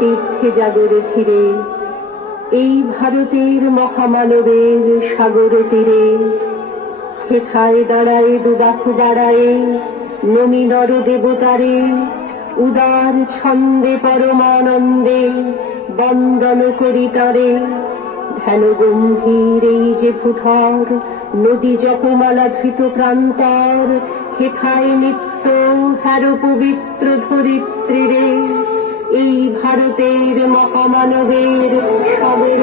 তীর্থে জাগরে ফিরে, এই ভারতের মহামানবের সাগর তীরে, হেথায় দাঁড়ায়, দুবাহু বাড়ায়, নমি নর দেবতারে, উদার ছন্দে পরমানন্দে বন্দন করি তারে। ধ্যান গম্ভীর এই যে ফুথর নদী জপমালা ধৃত প্রান্তর, হেথায় নিত্য হ্যার পবিত্র ধরিত্রীরে। এই ভারতের মহামানবের সাগর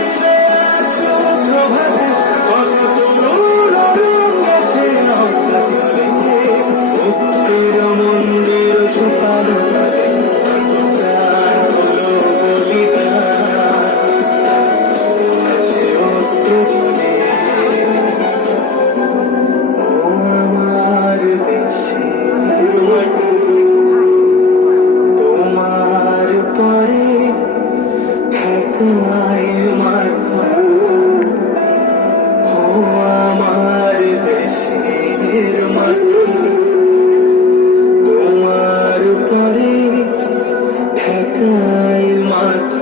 মাতা